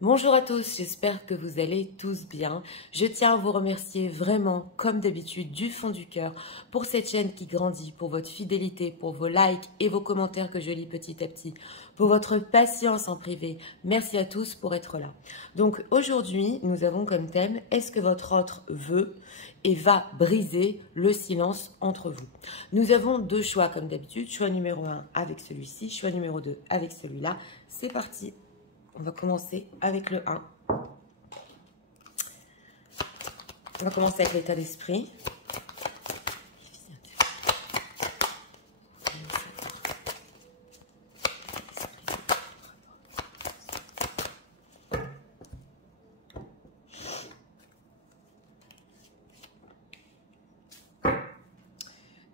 Bonjour à tous, j'espère que vous allez tous bien. Je tiens à vous remercier vraiment, comme d'habitude, du fond du cœur pour cette chaîne qui grandit, pour votre fidélité, pour vos likes et vos commentaires que je lis petit à petit, pour votre patience en privé. Merci à tous pour être là. Donc aujourd'hui, nous avons comme thème « Est-ce que votre autre veut et va briser le silence entre vous ?» Nous avons deux choix comme d'habitude, choix numéro 1 avec celui-ci, choix numéro 2 avec celui-là. C'est parti. On va commencer avec le 1. On va commencer avec l'état d'esprit.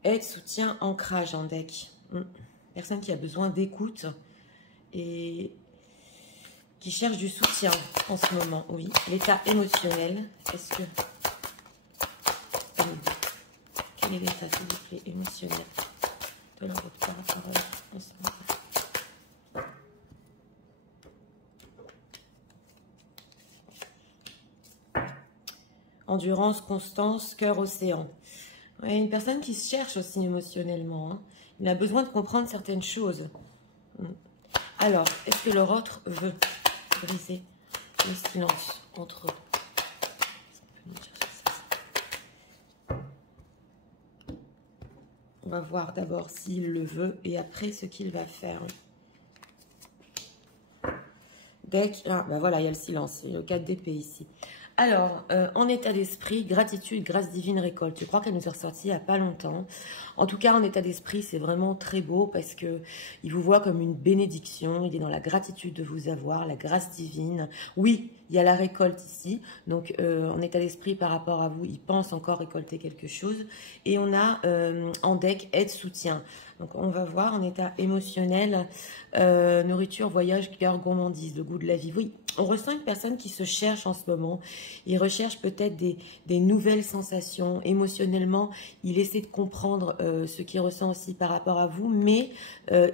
Aide, soutien, ancrage en deck. Personne qui a besoin d'écoute et qui cherche du soutien en ce moment, oui. L'état émotionnel, est-ce que... Quel est l'état, s'il vous plaît, émotionnel de leur parole en ce moment? Endurance, constance, cœur, océan. Ouais, une personne qui se cherche aussi émotionnellement. Hein. Il a besoin de comprendre certaines choses. Alors, est-ce que leur autre veut briser le silence entre eux? On va voir d'abord s'il le veut et après ce qu'il va faire. Deck, ah, ben voilà, il y a le silence, c'est le 4 d'épée ici. Alors, en état d'esprit, gratitude, grâce divine, récolte. Je crois qu'elle nous est ressortie il n'y a pas longtemps. En tout cas, en état d'esprit, c'est vraiment très beau parce que il vous voit comme une bénédiction. Il est dans la gratitude de vous avoir, la grâce divine. Oui, il y a la récolte ici. Donc, en état d'esprit, par rapport à vous, il pense encore récolter quelque chose. Et on a en deck aide, soutien. Donc, on va voir en état émotionnel, nourriture, voyage, cœur, gourmandise, le goût de la vie. Oui, on ressent une personne qui se cherche en ce moment. Il recherche peut-être des nouvelles sensations. Émotionnellement, il essaie de comprendre ce qu'il ressent aussi par rapport à vous. Mais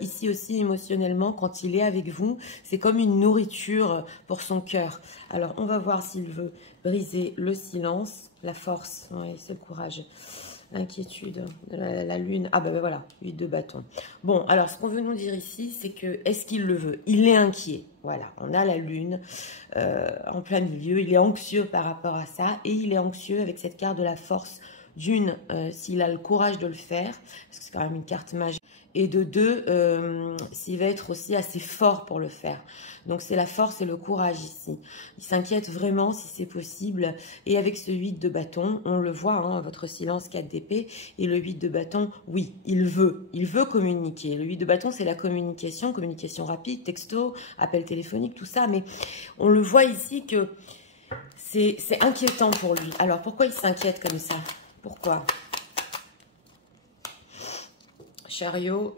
ici aussi, émotionnellement, quand il est avec vous, c'est comme une nourriture pour son cœur. Alors, on va voir s'il veut briser le silence, la force, oui, c'est le courage. L'inquiétude, la lune. Ah ben voilà, 8 de bâton. Bon, alors ce qu'on veut nous dire ici, c'est que, est-ce qu'il le veut? Il est inquiet. Voilà, on a la lune en plein milieu. Il est anxieux par rapport à ça. Et il est anxieux avec cette carte de la force. D'une, s'il a le courage de le faire, parce que c'est quand même une carte magique. Et de deux, s'il va être aussi assez fort pour le faire. Donc c'est la force et le courage ici. Il s'inquiète vraiment si c'est possible. Et avec ce 8 de bâton, on le voit, hein, votre silence 4 d'épée. Et le 8 de bâton, oui, il veut communiquer. Le 8 de bâton, c'est la communication rapide, texto, appel téléphonique, tout ça. Mais on le voit ici que c'est inquiétant pour lui. Alors pourquoi il s'inquiète comme ça? Pourquoi? Chariot,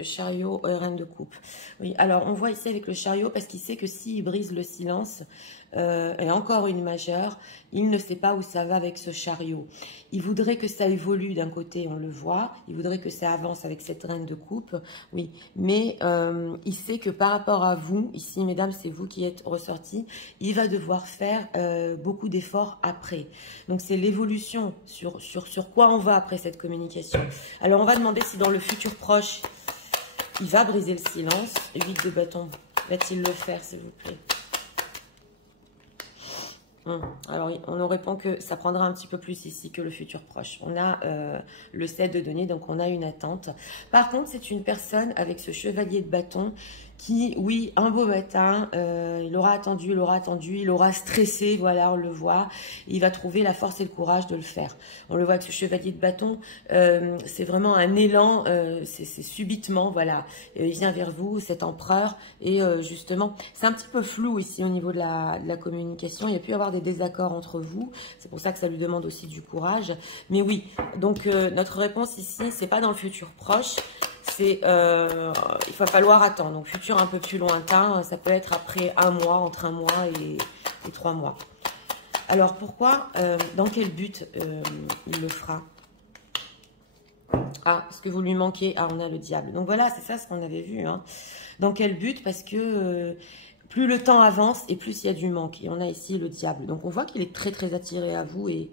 reine de coupe. Oui, alors on voit ici avec le chariot parce qu'il sait que s'il brise le silence, et encore une majeure, il ne sait pas où ça va avec ce chariot. Il voudrait que ça évolue d'un côté, on le voit, il voudrait que ça avance avec cette reine de coupe, oui, mais il sait que par rapport à vous, ici mesdames, c'est vous qui êtes ressortis, il va devoir faire beaucoup d'efforts après. Donc c'est l'évolution sur quoi on va après cette communication. Alors on va demander si dans le futur proche, il va briser le silence. 8 de bâton, va-t-il le faire s'il vous plaît? Alors, on nous répond que ça prendra un petit peu plus ici que le futur proche. On a le 7 de denier, donc on a une attente. Par contre, c'est une personne avec ce chevalier de bâton qui, oui, un beau matin, il aura attendu, il aura stressé, voilà, on le voit. Il va trouver la force et le courage de le faire. On le voit avec ce chevalier de bâton, c'est vraiment un élan, c'est subitement, voilà. Il vient vers vous, cet empereur, et justement, c'est un petit peu flou ici au niveau de la communication. Il y a pu y avoir des désaccords entre vous, c'est pour ça que ça lui demande aussi du courage. Mais oui, donc notre réponse ici, c'est pas dans le futur proche, c'est il va falloir attendre. Donc futur un peu plus lointain, ça peut être après un mois, entre un mois et 3 mois. Alors pourquoi, dans quel but il le fera? Ah, ce que vous lui manquez, ah on a le diable. Donc voilà, c'est ça ce qu'on avait vu. Hein. Dans quel but? Parce que plus le temps avance et plus il y a du manque. Et on a ici le diable. Donc on voit qu'il est très très attiré à vous et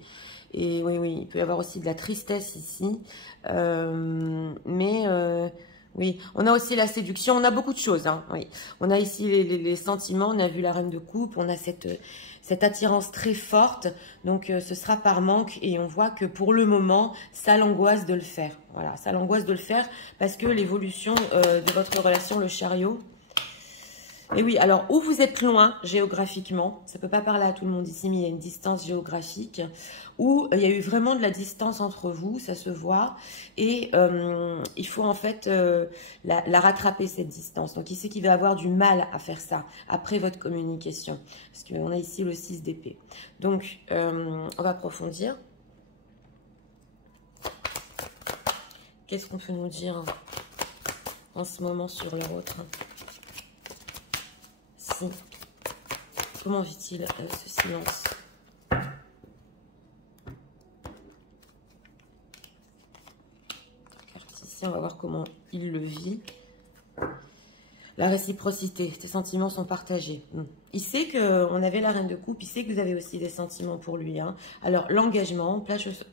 oui, il peut y avoir aussi de la tristesse ici. Oui, on a aussi la séduction, on a beaucoup de choses. Hein, oui. On a ici les sentiments, on a vu la reine de coupe, on a cette attirance très forte. Donc ce sera par manque et on voit que pour le moment, ça l'angoisse de le faire. Voilà, ça l'angoisse de le faire parce que l'évolution de votre relation, le chariot. Et oui, alors où vous êtes loin géographiquement, ça ne peut pas parler à tout le monde ici, mais il y a une distance géographique, où il y a eu vraiment de la distance entre vous, ça se voit, et il faut en fait la rattraper cette distance. Donc il sait qu'il va avoir du mal à faire ça après votre communication, parce qu'on a ici le 6 d'épée. Donc on va approfondir. Qu'est-ce qu'on peut nous dire en ce moment sur l'autre? Comment vit-il ce silence? Ici, on va voir comment il le vit. La réciprocité, ses sentiments sont partagés. Il sait qu'on avait la reine de coupe, il sait que vous avez aussi des sentiments pour lui. Hein. Alors, l'engagement,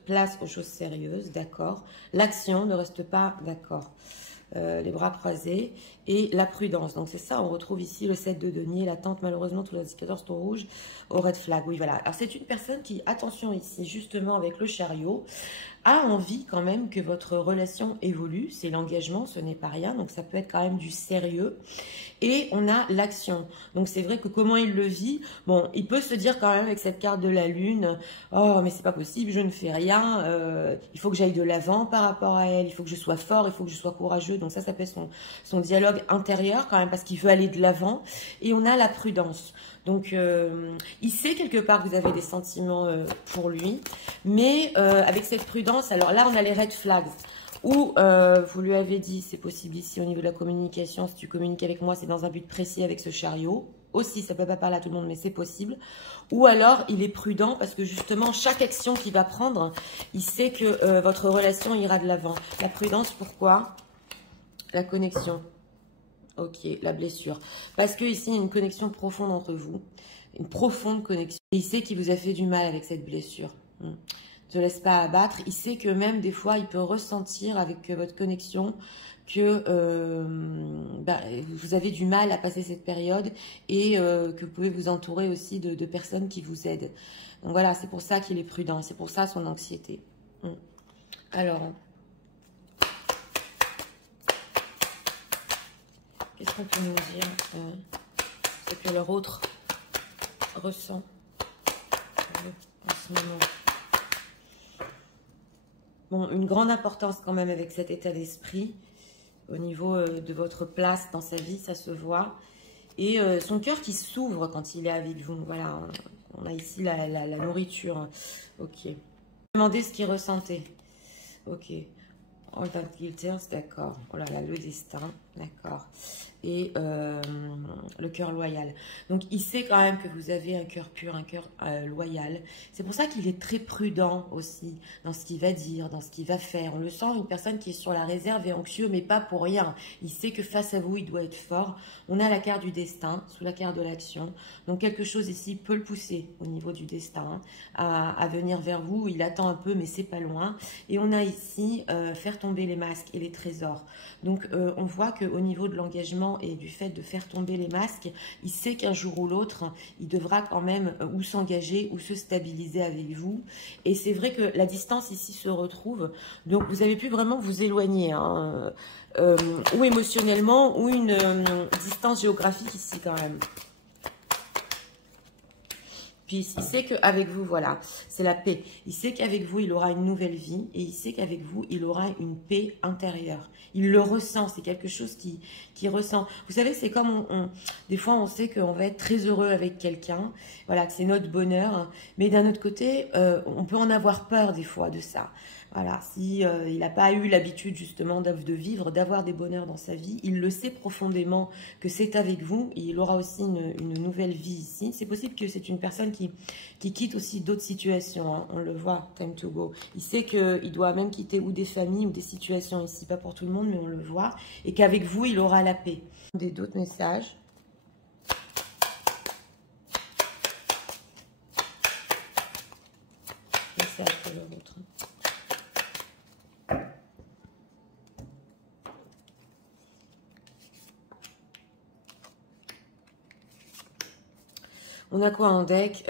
place aux choses sérieuses, d'accord. L'action ne reste pas d'accord. Les bras croisés et la prudence. Donc c'est ça, on retrouve ici le 7 de denier, l'attente, malheureusement tous les indicateurs sont rouges au red flag. Oui, voilà. Alors c'est une personne qui, attention ici, justement avec le chariot, a envie quand même que votre relation évolue. C'est l'engagement, ce n'est pas rien, donc ça peut être quand même du sérieux. Et on a l'action. Donc c'est vrai que comment il le vit, bon, il peut se dire quand même avec cette carte de la lune, oh mais c'est pas possible, je ne fais rien, il faut que j'aille de l'avant par rapport à elle, il faut que je sois fort, il faut que je sois courageux. Donc ça peut être son dialogue intérieur quand même parce qu'il veut aller de l'avant. Et on a la prudence. Donc il sait quelque part que vous avez des sentiments pour lui, mais avec cette prudence, alors là on a les red flags. Ou vous lui avez dit, c'est possible ici au niveau de la communication, si tu communiques avec moi, c'est dans un but précis avec ce chariot. Aussi, ça ne peut pas parler à tout le monde, mais c'est possible. Ou alors, il est prudent parce que justement, chaque action qu'il va prendre, il sait que votre relation ira de l'avant. La prudence, pourquoi? La connexion. Ok, la blessure. Parce que ici, il y a une connexion profonde entre vous. Une profonde connexion. Et il sait qu'il vous a fait du mal avec cette blessure. Ne se laisse pas abattre. Il sait que même des fois, il peut ressentir avec votre connexion que vous avez du mal à passer cette période et que vous pouvez vous entourer aussi de personnes qui vous aident. Donc voilà, c'est pour ça qu'il est prudent. C'est pour ça son anxiété. Alors, qu'est-ce qu'on peut nous dire ce que leur autre ressent en ce moment? Bon, une grande importance quand même avec cet état d'esprit au niveau de votre place dans sa vie, ça se voit. Et son cœur qui s'ouvre quand il est avec vous. Voilà, on a ici la nourriture. Ok. Demandez ce qu'il ressentait. Ok. All that glitters, d'accord. Oh là là, le destin, d'accord. Et le cœur loyal. Donc, il sait quand même que vous avez un cœur pur, un cœur loyal. C'est pour ça qu'il est très prudent aussi dans ce qu'il va dire, dans ce qu'il va faire. On le sent, une personne qui est sur la réserve et anxieux, mais pas pour rien. Il sait que face à vous, il doit être fort. On a la carte du destin sous la carte de l'action. Donc, quelque chose ici peut le pousser au niveau du destin à venir vers vous. Il attend un peu, mais c'est pas loin. Et on a ici faire tomber les masques et les trésors. Donc, on voit qu'au niveau de l'engagement et du fait de faire tomber les masques, il sait qu'un jour ou l'autre, il devra quand même ou s'engager ou se stabiliser avec vous. Et c'est vrai que la distance ici se retrouve. Donc, vous avez pu vraiment vous éloigner, hein, ou émotionnellement, ou une distance géographique ici quand même. Puis il sait qu'avec vous, voilà, c'est la paix. Il sait qu'avec vous, il aura une nouvelle vie et il sait qu'avec vous, il aura une paix intérieure. Il le ressent, c'est quelque chose qui ressent. Vous savez, c'est comme des fois, on sait qu'on va être très heureux avec quelqu'un, voilà, que c'est notre bonheur. Mais d'un autre côté, on peut en avoir peur des fois de ça. Voilà, si il n'a pas eu l'habitude justement de vivre, d'avoir des bonheurs dans sa vie, il le sait profondément que c'est avec vous. Il aura aussi une nouvelle vie ici. C'est possible que c'est une personne qui quitte aussi d'autres situations. Hein. On le voit, time to go. Il sait qu'il doit même quitter ou des familles ou des situations ici, pas pour tout le monde, mais on le voit. Et qu'avec vous, il aura la paix. D'autres messages. On a quoi en deck?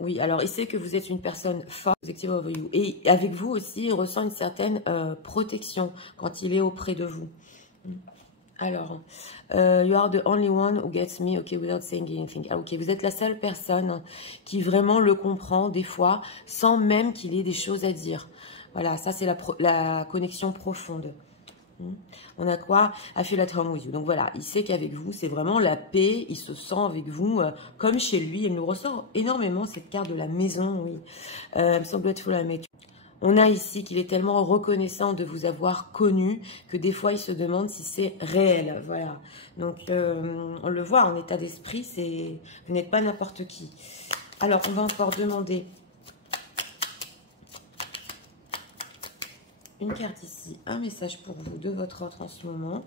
Oui, alors il sait que vous êtes une personne forte, objective over you. Et avec vous aussi, il ressent une certaine protection quand il est auprès de vous. Alors, you are the only one who gets me, okay, without saying anything. Ah, ok, vous êtes la seule personne qui vraiment le comprend des fois, sans même qu'il ait des choses à dire. Voilà, ça c'est la connexion profonde. On a quoi? I feel at home with you. Donc voilà, il sait qu'avec vous, c'est vraiment la paix. Il se sent avec vous comme chez lui. Il nous ressort énormément cette carte de la maison, oui. I'm so grateful I met you. On a ici qu'il est tellement reconnaissant de vous avoir connu que des fois, il se demande si c'est réel. Voilà. Donc, on le voit en état d'esprit, vous n'êtes pas n'importe qui. Alors, on va encore demander une carte ici, un message pour vous de votre autre en ce moment.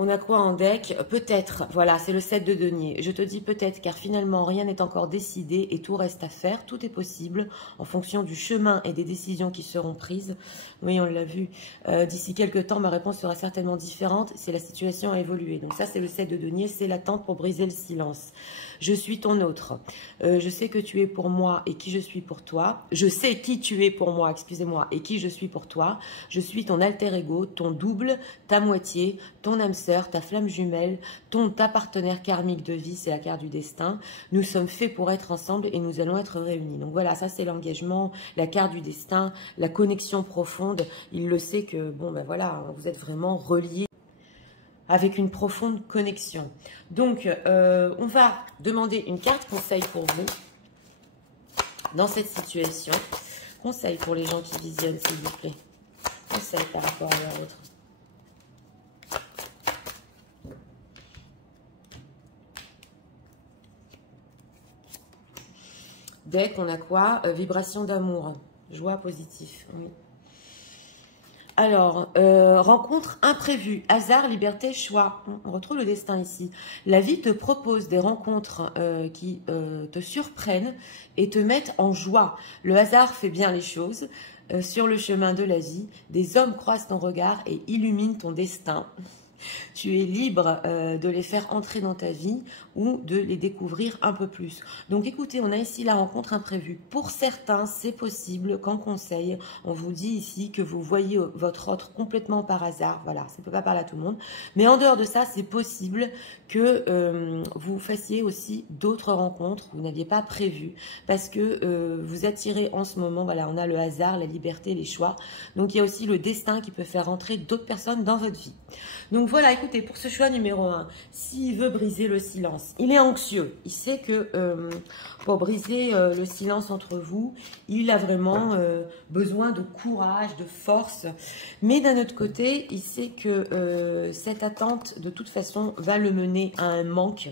On a quoi en deck? Peut-être, voilà, c'est le 7 de denier. Je te dis peut-être, car finalement, rien n'est encore décidé et tout reste à faire. Tout est possible en fonction du chemin et des décisions qui seront prises. Oui, on l'a vu. D'ici quelques temps, ma réponse sera certainement différente. C'est la situation à évoluer. Donc ça, c'est le 7 de denier. C'est l'attente pour briser le silence. Je suis ton autre. Je sais que tu es pour moi et qui je suis pour toi. Je sais qui tu es pour moi, excusez-moi, et qui je suis pour toi. Je suis ton alter ego, ton double, ta moitié, ton âme sœur, ta flamme jumelle, ta partenaire karmique de vie, c'est la carte du destin. Nous sommes faits pour être ensemble et nous allons être réunis. Donc voilà, ça c'est l'engagement, la carte du destin, la connexion profonde. Il le sait que, bon ben voilà, vous êtes vraiment reliés avec une profonde connexion. Donc, on va demander une carte conseil pour vous dans cette situation. Conseil pour les gens qui visionnent, s'il vous plaît. Conseil par rapport à l'autre. Deck, on a quoi? Vibration d'amour, joie positif. Oui. Alors, rencontre imprévue, hasard, liberté, choix. On retrouve le destin ici. La vie te propose des rencontres qui te surprennent et te mettent en joie. Le hasard fait bien les choses. Sur le chemin de la vie, des hommes croisent ton regard et illuminent ton destin. Tu es libre de les faire entrer dans ta vie ou de les découvrir un peu plus. Donc écoutez, on a ici la rencontre imprévue. Pour certains, c'est possible qu'en conseil, on vous dit ici que vous voyez votre autre complètement par hasard. Voilà, ça ne peut pas parler à tout le monde. Mais en dehors de ça, c'est possible que vous fassiez aussi d'autres rencontres que vous n'aviez pas prévues. Parce que vous attirez en ce moment, voilà, on a le hasard, la liberté, les choix. Donc il y a aussi le destin qui peut faire entrer d'autres personnes dans votre vie. Donc voilà, écoutez, pour ce choix numéro 1, s'il veut briser le silence, il est anxieux. Il sait que pour briser le silence entre vous, il a vraiment besoin de courage, de force. Mais d'un autre côté, il sait que cette attente, de toute façon, va le mener à un manque.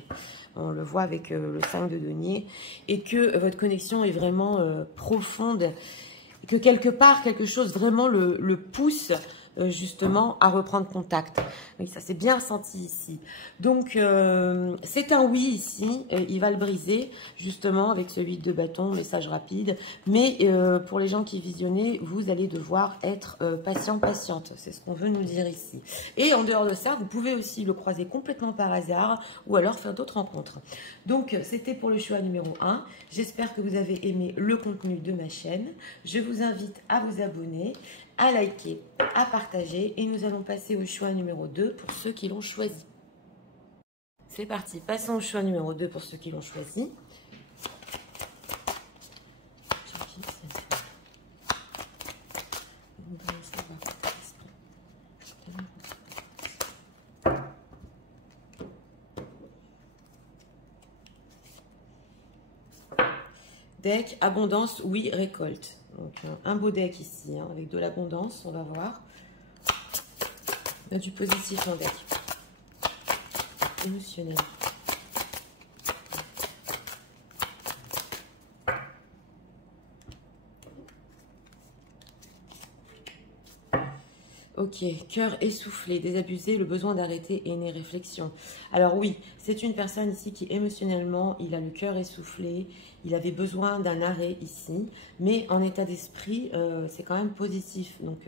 On le voit avec le 5 de denier. Et que votre connexion est vraiment profonde. Et que quelque part, quelque chose vraiment le pousse justement à reprendre contact. Oui, ça s'est bien senti ici. Donc, c'est un oui ici. Il va le briser justement avec ce 8 de bâton, message rapide. Mais pour les gens qui visionnaient, vous allez devoir être patient, patiente. C'est ce qu'on veut nous dire ici. Et en dehors de ça, vous pouvez aussi le croiser complètement par hasard ou alors faire d'autres rencontres. Donc, c'était pour le choix numéro 1. J'espère que vous avez aimé le contenu de ma chaîne. Je vous invite à vous abonner, à liker, à partager et nous allons passer au choix numéro 2 pour ceux qui l'ont choisi. C'est parti, passons au choix numéro 2 pour ceux qui l'ont choisi. Deck, abondance, oui, récolte. Donc, un beau deck ici, hein, avec de l'abondance, on va voir. On a du positif en deck. Émotionnel. Ok, cœur essoufflé, désabusé, le besoin d'arrêter et une réflexion. Alors oui, c'est une personne ici qui émotionnellement, il a le cœur essoufflé, il avait besoin d'un arrêt ici, mais en état d'esprit, c'est quand même positif. Donc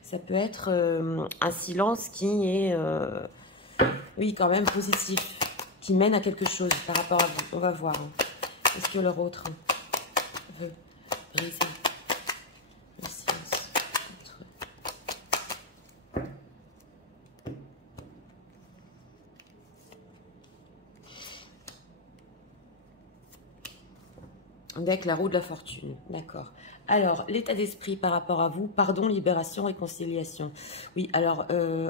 ça peut être un silence qui est, oui, quand même positif. qui mène à quelque chose par rapport à vous. On va voir. Hein. Est-ce que leur autre veut briser le silence entre eux? Avec la roue de la fortune, d'accord. Alors, l'état d'esprit par rapport à vous, pardon, libération, réconciliation. Oui, alors,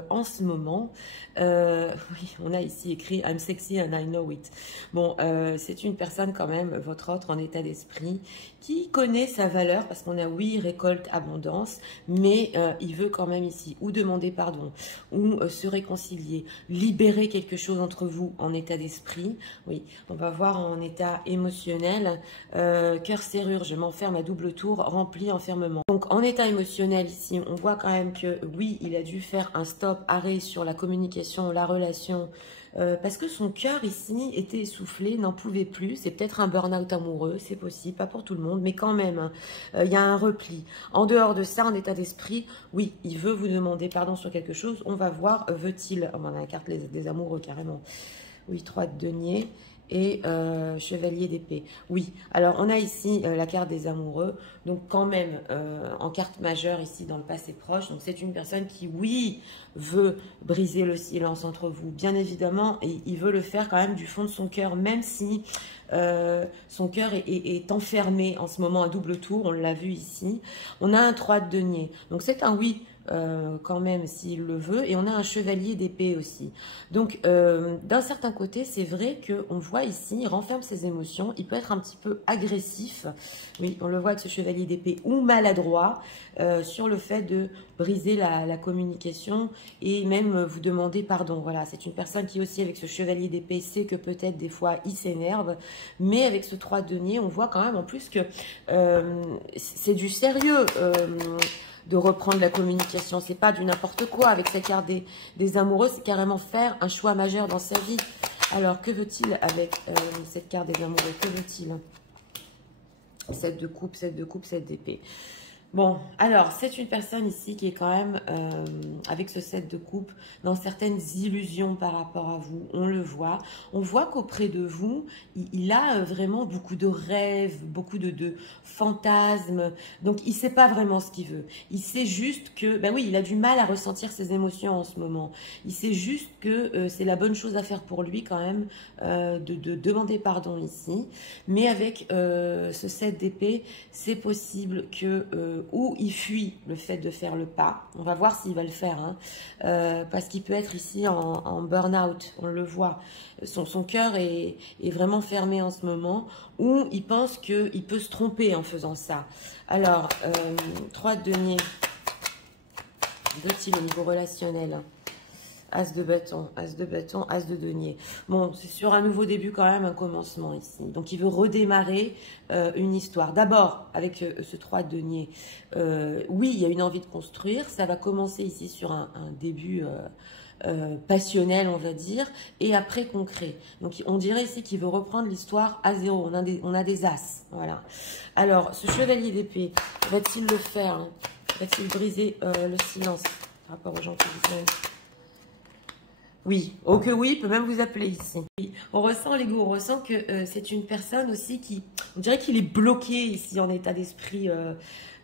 en ce moment, oui, on a ici écrit « I'm sexy and I know it ». Bon, c'est une personne quand même, votre autre, en état d'esprit, qui connaît sa valeur, parce qu'on a, oui, récolte, abondance, mais il veut quand même ici ou demander pardon, ou se réconcilier, libérer quelque chose entre vous en état d'esprit. Oui, on va voir en état émotionnel, cœur serrure, je m'enferme à double tour, rempli, enfermement. Donc en état émotionnel ici, on voit quand même que oui, il a dû faire un stop, arrêt sur la communication, la relation, parce que son cœur ici était essoufflé, n'en pouvait plus. C'est peut-être un burn-out amoureux, c'est possible, pas pour tout le monde, mais quand même, hein, il y a un repli. En dehors de ça, en état d'esprit, oui, il veut vous demander pardon sur quelque chose. On va voir, veut-il, on a la carte des amoureux carrément. Oui, 3 de denier. Et chevalier d'épée. Oui, alors on a ici la carte des amoureux, donc quand même en carte majeure ici dans le passé proche. Donc c'est une personne qui, oui, veut briser le silence entre vous, bien évidemment, et il veut le faire quand même du fond de son cœur, même si son cœur est enfermé en ce moment à double tour, on l'a vu ici. On a un 3 de denier, donc c'est un oui. Quand même s'il le veut, et on a un chevalier d'épée aussi. Donc d'un certain côté, c'est vrai qu'on voit ici, il renferme ses émotions, il peut être un petit peu agressif, oui, on le voit avec ce chevalier d'épée, ou maladroit sur le fait de briser la communication et même vous demander pardon. Voilà, c'est une personne qui aussi avec ce chevalier d'épée sait que peut-être des fois il s'énerve, mais avec ce 3 de denier, on voit quand même en plus que c'est du sérieux de reprendre la communication. C'est pas du n'importe quoi. Avec cette carte des amoureux, c'est carrément faire un choix majeur dans sa vie. Alors, que veut-il avec cette carte des amoureux? Que veut-il? 7 de coupe, 7 de coupe, 7 d'épée. Bon, alors, c'est une personne ici qui est quand même, avec ce 7 de coupe, dans certaines illusions par rapport à vous. On le voit. On voit qu'auprès de vous, il a vraiment beaucoup de rêves, beaucoup de fantasmes. Donc, il ne sait pas vraiment ce qu'il veut. Il sait juste que, ben oui, il a du mal à ressentir ses émotions en ce moment. Il sait juste que c'est la bonne chose à faire pour lui quand même, de demander pardon ici. Mais avec ce 7 d'épée, c'est possible que... ou il fuit le fait de faire le pas. On va voir s'il va le faire, hein, parce qu'il peut être ici en burn-out, on le voit. Son cœur est vraiment fermé en ce moment, ou il pense qu'il peut se tromper en faisant ça. Alors, 3 de denier, veut-il au niveau relationnel? As de bâton, as de bâton, as de denier. Bon, c'est sur un nouveau début quand même, un commencement ici. Donc, il veut redémarrer une histoire. D'abord, avec ce 3 de denier, oui, il y a une envie de construire. Ça va commencer ici sur un début passionnel, on va dire, et après concret. Donc, on dirait ici qu'il veut reprendre l'histoire à zéro. On a des as, voilà. Alors, ce chevalier d'épée, va-t-il le faire, hein? Va-t-il briser le silence par rapport aux gens qui vous aiment? Oui, oh que oui, il peut même vous appeler ici. Oui, on ressent l'ego, on ressent que c'est une personne aussi qui, on dirait qu'il est bloqué ici en état d'esprit,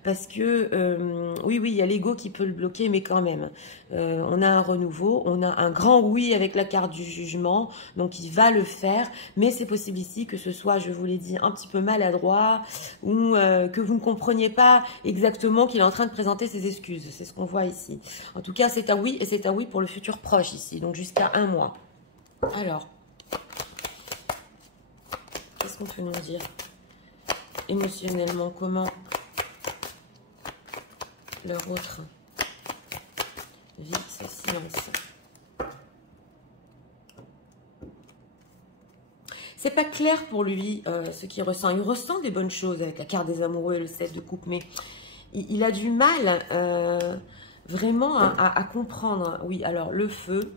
parce que, oui, il y a l'ego qui peut le bloquer, mais quand même, on a un renouveau, on a un grand oui avec la carte du jugement, donc il va le faire, mais c'est possible ici que ce soit, je vous l'ai dit, un petit peu maladroit, ou que vous ne compreniez pas exactement qu'il est en train de présenter ses excuses, c'est ce qu'on voit ici. En tout cas, c'est un oui, et c'est un oui pour le futur proche ici, donc jusqu'à 1 mois. Alors, qu'est-ce qu'on peut nous dire émotionnellement? Comment leur autre vit ce silence? C'est pas clair pour lui ce qu'il ressent. Il ressent des bonnes choses avec la carte des amoureux et le 7 de coupe, mais il a du mal vraiment à comprendre. Oui, alors le feu,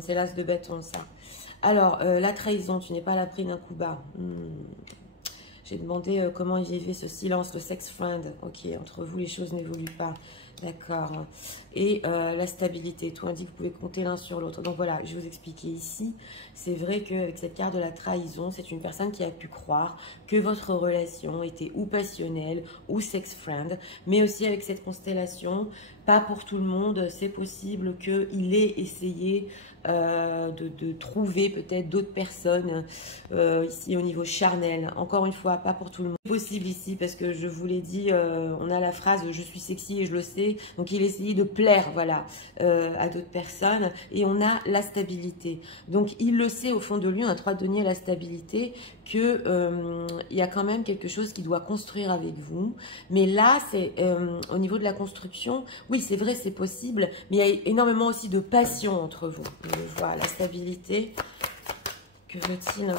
c'est l'as de bâton, ça. Alors, la trahison, tu n'es pas à l'abri d'un coup bas. J'ai demandé comment il vivait ce silence, le sex friend. Ok, entre vous, les choses n'évoluent pas. D'accord. Et la stabilité, tout indique que vous pouvez compter l'un sur l'autre. Donc voilà, je vais vous expliquer ici. C'est vrai qu'avec cette carte de la trahison, c'est une personne qui a pu croire que votre relation était ou passionnelle ou sex-friend, mais aussi avec cette constellation, pas pour tout le monde, c'est possible qu'il ait essayé de trouver peut-être d'autres personnes ici au niveau charnel. Encore une fois, pas pour tout le monde. C'est possible ici parce que je vous l'ai dit, on a la phrase « je suis sexy et je le sais ». Donc il essayait de plaire voilà, à d'autres personnes et on a la stabilité. Donc il le sait au fond de lui, on a 3 deniers la stabilité, qu'il y a quand même quelque chose qu'il doit construire avec vous. Mais là, c'est au niveau de la construction, oui c'est vrai, c'est possible, mais il y a énormément aussi de passion entre vous. Je vois la stabilité. Que veut-il?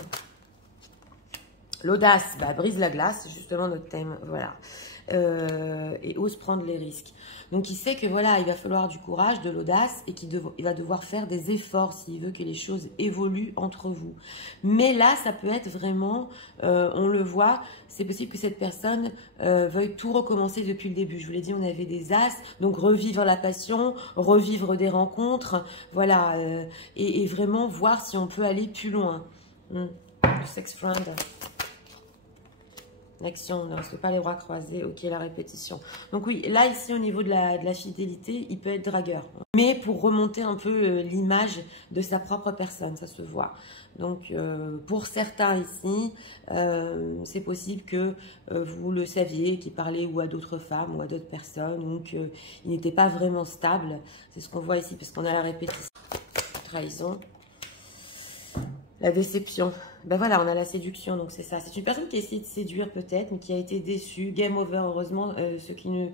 L'audace, bah, brise la glace, c'est justement notre thème, voilà. Et ose prendre les risques. Donc il sait que voilà, il va falloir du courage, de l'audace et qu'il va devoir faire des efforts s'il veut que les choses évoluent entre vous. Mais là, ça peut être vraiment, on le voit, c'est possible que cette personne veuille tout recommencer depuis le début. Je vous l'ai dit, on avait des as, donc revivre la passion, revivre des rencontres, voilà, et vraiment voir si on peut aller plus loin. Le sex friend. L'action, non, c'est pas les bras croisés, ok, la répétition. Donc oui, là, ici, au niveau de la fidélité, il peut être dragueur. Mais pour remonter un peu l'image de sa propre personne, ça se voit. Donc, pour certains ici, c'est possible que vous le saviez, qu'il parlait ou à d'autres femmes ou à d'autres personnes, ou qu'il n'était pas vraiment stable. C'est ce qu'on voit ici, parce qu'on a la répétition. Trahison. La déception. Ben voilà, on a la séduction, donc c'est ça. C'est une personne qui a essayé de séduire peut-être, mais qui a été déçue. Game over, heureusement, ce qui ne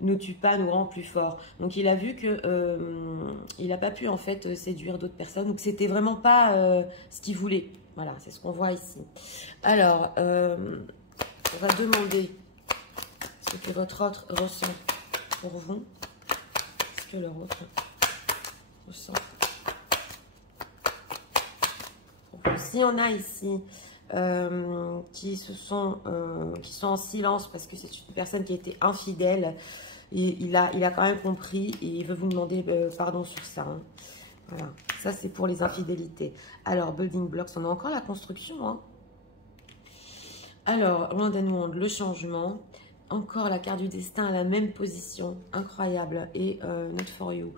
nous tue pas nous rend plus fort. Donc il a vu que il n'a pas pu en fait séduire d'autres personnes, ou que c'était vraiment pas ce qu'il voulait. Voilà, c'est ce qu'on voit ici. Alors, on va demander ce que votre autre ressent pour vous. Ce que leur autre ressent. Si on a ici qui sont en silence parce que c'est une personne qui a été infidèle, et il a quand même compris et il veut vous demander pardon sur ça. Hein. Voilà, ça c'est pour les infidélités. Alors, building blocks, on a encore la construction. Hein. Alors, loin d'un monde, le changement. Encore la carte du destin à la même position, incroyable. Et not for you.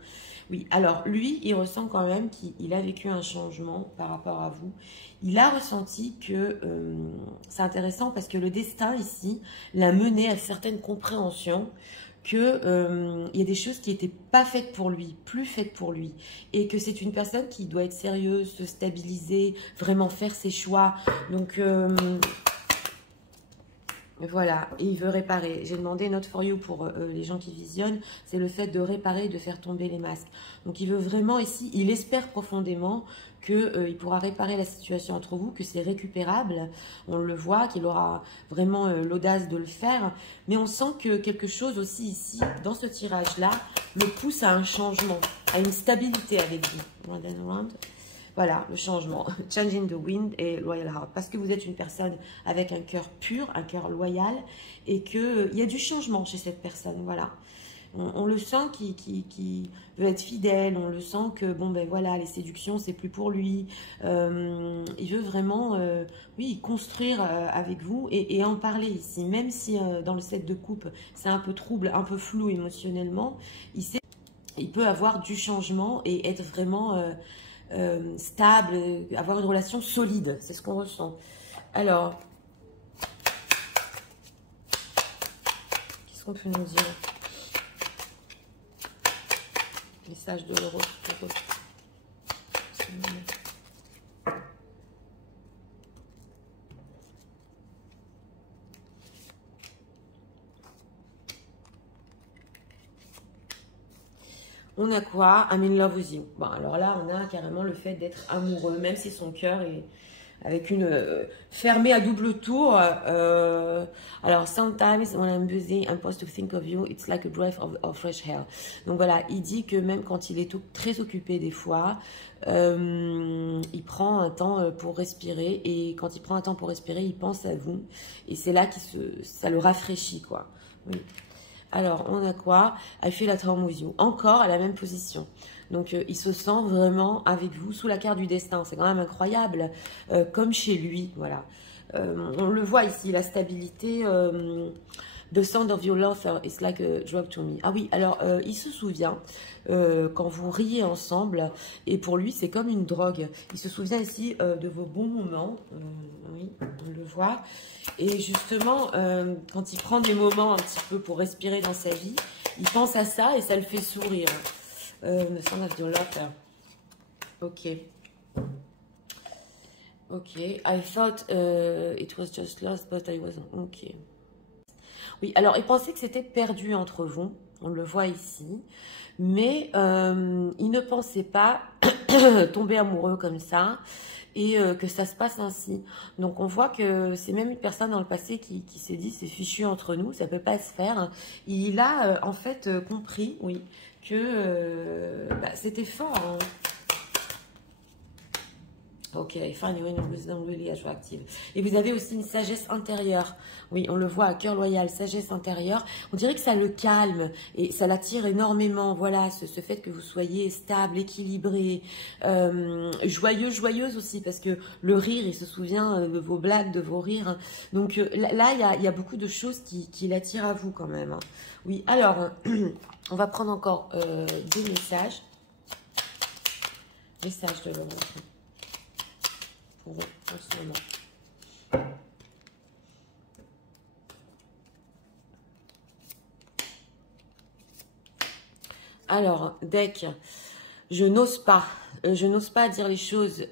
Oui, alors lui, il ressent quand même qu'il a vécu un changement par rapport à vous. Il a ressenti que c'est intéressant parce que le destin ici l'a mené à certaines compréhensions que il y a des choses qui n'étaient pas faites pour lui, plus faites pour lui. Et que c'est une personne qui doit être sérieuse, se stabiliser, vraiment faire ses choix. Donc... voilà, et il veut réparer. J'ai demandé Not for You pour les gens qui visionnent, c'est le fait de réparer, de faire tomber les masques. Donc il veut vraiment ici, il espère profondément qu'il pourra réparer la situation entre vous, que c'est récupérable. On le voit, qu'il aura vraiment l'audace de le faire. Mais on sent que quelque chose aussi ici, dans ce tirage-là, le pousse à un changement, à une stabilité avec vous. Round and round. Voilà, le changement. Changing the wind et loyal heart. Parce que vous êtes une personne avec un cœur pur, un cœur loyal, et qu'il y a du changement chez cette personne. Voilà. On le sent qui veut être fidèle, on le sent que, bon, ben voilà, les séductions, c'est plus pour lui. Il veut vraiment, oui, construire avec vous et en parler ici. Même si dans le set de coupe, c'est un peu trouble, un peu flou émotionnellement, il peut avoir du changement et être vraiment... stable, avoir une relation solide, c'est ce qu'on ressent. Alors, qu'est-ce qu'on peut nous dire? Message de l'euro. On a quoi? I'm in love with you. Bon, alors là, on a carrément le fait d'être amoureux, même si son cœur est avec une fermé à double tour. Alors, sometimes when I'm busy, I'm supposed to think of you. It's like a breath of fresh air. Donc voilà, il dit que même quand il est très occupé des fois, il prend un temps pour respirer. Et quand il prend un temps pour respirer, il pense à vous. Et c'est là que ça le rafraîchit, quoi. Oui. Alors, on a quoi? I feel at home with you. Encore à la même position. Donc, il se sent vraiment avec vous sous la carte du destin. C'est quand même incroyable. Comme chez lui, voilà. On le voit ici, la stabilité. The sound of your laughter is like a drug to me. Ah oui, alors, il se souvient quand vous riez ensemble. Et pour lui, c'est comme une drogue. Il se souvient ici de vos bons moments. Oui, on le voit. Et justement, quand il prend des moments un petit peu pour respirer dans sa vie, il pense à ça et ça le fait sourire. The sound of your laughter. Ok. Ok. I thought it was just lost, but I wasn't. Ok. Oui, alors il pensait que c'était perdu entre vous. On le voit ici. Mais il ne pensait pas tomber amoureux comme ça. Et que ça se passe ainsi. Donc on voit que c'est même une personne dans le passé qui s'est dit c'est fichu entre nous, ça peut pas se faire. Il a en fait compris, oui, que c'était fort. Hein. Ok, fine, wisdom really attractive. Et vous avez aussi une sagesse intérieure. Oui, on le voit à cœur loyal, sagesse intérieure. On dirait que ça le calme et ça l'attire énormément. Voilà, ce fait que vous soyez stable, équilibré, joyeux, joyeuse aussi, parce que le rire, il se souvient de vos blagues, de vos rires. Donc là, il y a beaucoup de choses qui l'attirent à vous quand même. Hein. Oui, alors, on va prendre encore des messages. Messages de l'homme. En ce moment. Alors, deck, je n'ose pas dire les choses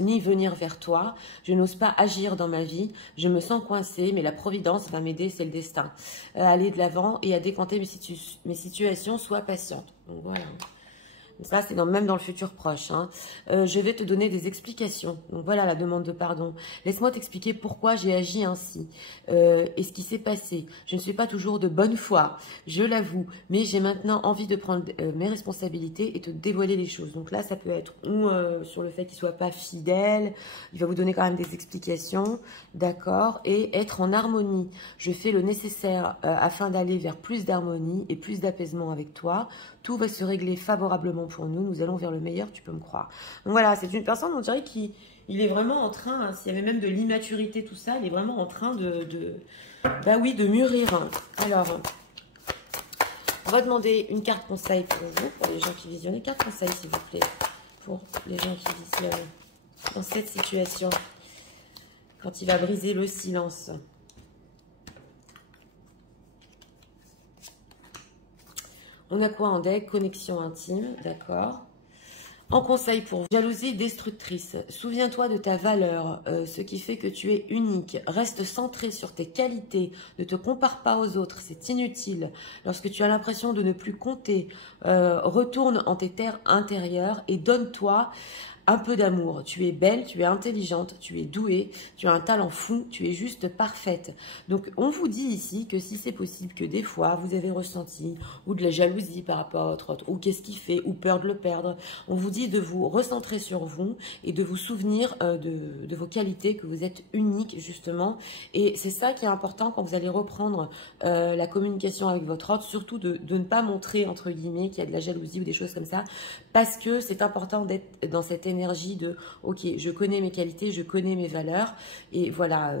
ni venir vers toi, je n'ose pas agir dans ma vie, je me sens coincée, mais la providence va m'aider, c'est le destin. À aller de l'avant et à décanter mes situations, sois patiente. Donc voilà. Ça, c'est même dans le futur proche. Hein. Je vais te donner des explications. Donc voilà la demande de pardon. Laisse-moi t'expliquer pourquoi j'ai agi ainsi et ce qui s'est passé. Je ne suis pas toujours de bonne foi, je l'avoue, mais j'ai maintenant envie de prendre mes responsabilités et te dévoiler les choses. Donc là, ça peut être ou sur le fait qu'il ne soit pas fidèle. Il va vous donner quand même des explications, d'accord, et être en harmonie. Je fais le nécessaire afin d'aller vers plus d'harmonie et plus d'apaisement avec toi. Tout va se régler favorablement pour nous. Nous allons vers le meilleur, tu peux me croire. Donc voilà, c'est une personne, on dirait qu'il est vraiment en train, hein, s'il y avait même de l'immaturité, tout ça, il est vraiment en train de mûrir. Alors, on va demander une carte conseil pour vous, pour les gens qui visionnent. Carte conseil, s'il vous plaît, pour les gens qui visionnent dans cette situation, quand il va briser le silence. On a quoi en deck? Connexion intime, d'accord. En conseil pour vous, jalousie destructrice. Souviens-toi de ta valeur, ce qui fait que tu es unique. Reste centré sur tes qualités. Ne te compare pas aux autres, c'est inutile. Lorsque tu as l'impression de ne plus compter, retourne en tes terres intérieures et donne-toi un peu d'amour. Tu es belle, tu es intelligente, tu es douée, tu as un talent fou, tu es juste parfaite. Donc, on vous dit ici que si c'est possible que des fois, vous avez ressenti ou de la jalousie par rapport à votre autre, ou qu'est-ce qu'il fait, ou peur de le perdre, on vous dit de vous recentrer sur vous et de vous souvenir de vos qualités, que vous êtes unique, justement. Et c'est ça qui est important quand vous allez reprendre la communication avec votre autre, surtout de ne pas montrer, entre guillemets, qu'il y a de la jalousie ou des choses comme ça, parce que c'est important d'être dans cette énergie de « Ok, je connais mes qualités, je connais mes valeurs et voilà,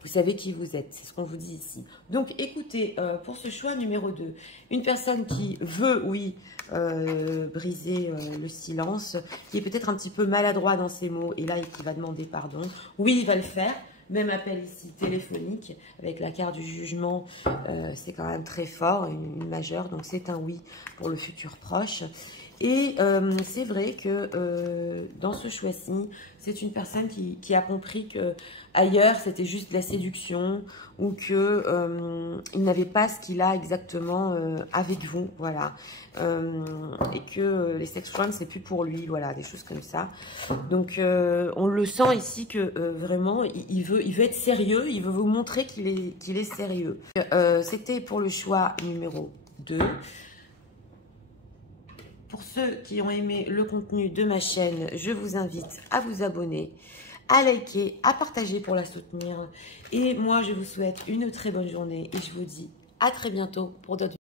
vous savez qui vous êtes. » C'est ce qu'on vous dit ici. Donc, écoutez, pour ce choix numéro 2, une personne qui veut, oui, briser le silence, qui est peut-être un petit peu maladroit dans ses mots et là, qui va demander pardon. Oui, il va le faire. Même appel ici téléphonique avec la carte du jugement, c'est quand même très fort, une majeure, donc c'est un oui pour le futur proche. Et c'est vrai que dans ce choix-ci, c'est une personne qui a compris que ailleurs c'était juste de la séduction ou que il n'avait pas ce qu'il a exactement avec vous, voilà, et que les sex crimes c'est plus pour lui, voilà, des choses comme ça. Donc on le sent ici que vraiment il veut être sérieux, il veut vous montrer qu'il est sérieux. C'était pour le choix numéro 2. Pour ceux qui ont aimé le contenu de ma chaîne, je vous invite à vous abonner, à liker, à partager pour la soutenir. Et moi, je vous souhaite une très bonne journée et je vous dis À très bientôt pour d'autres vidéos.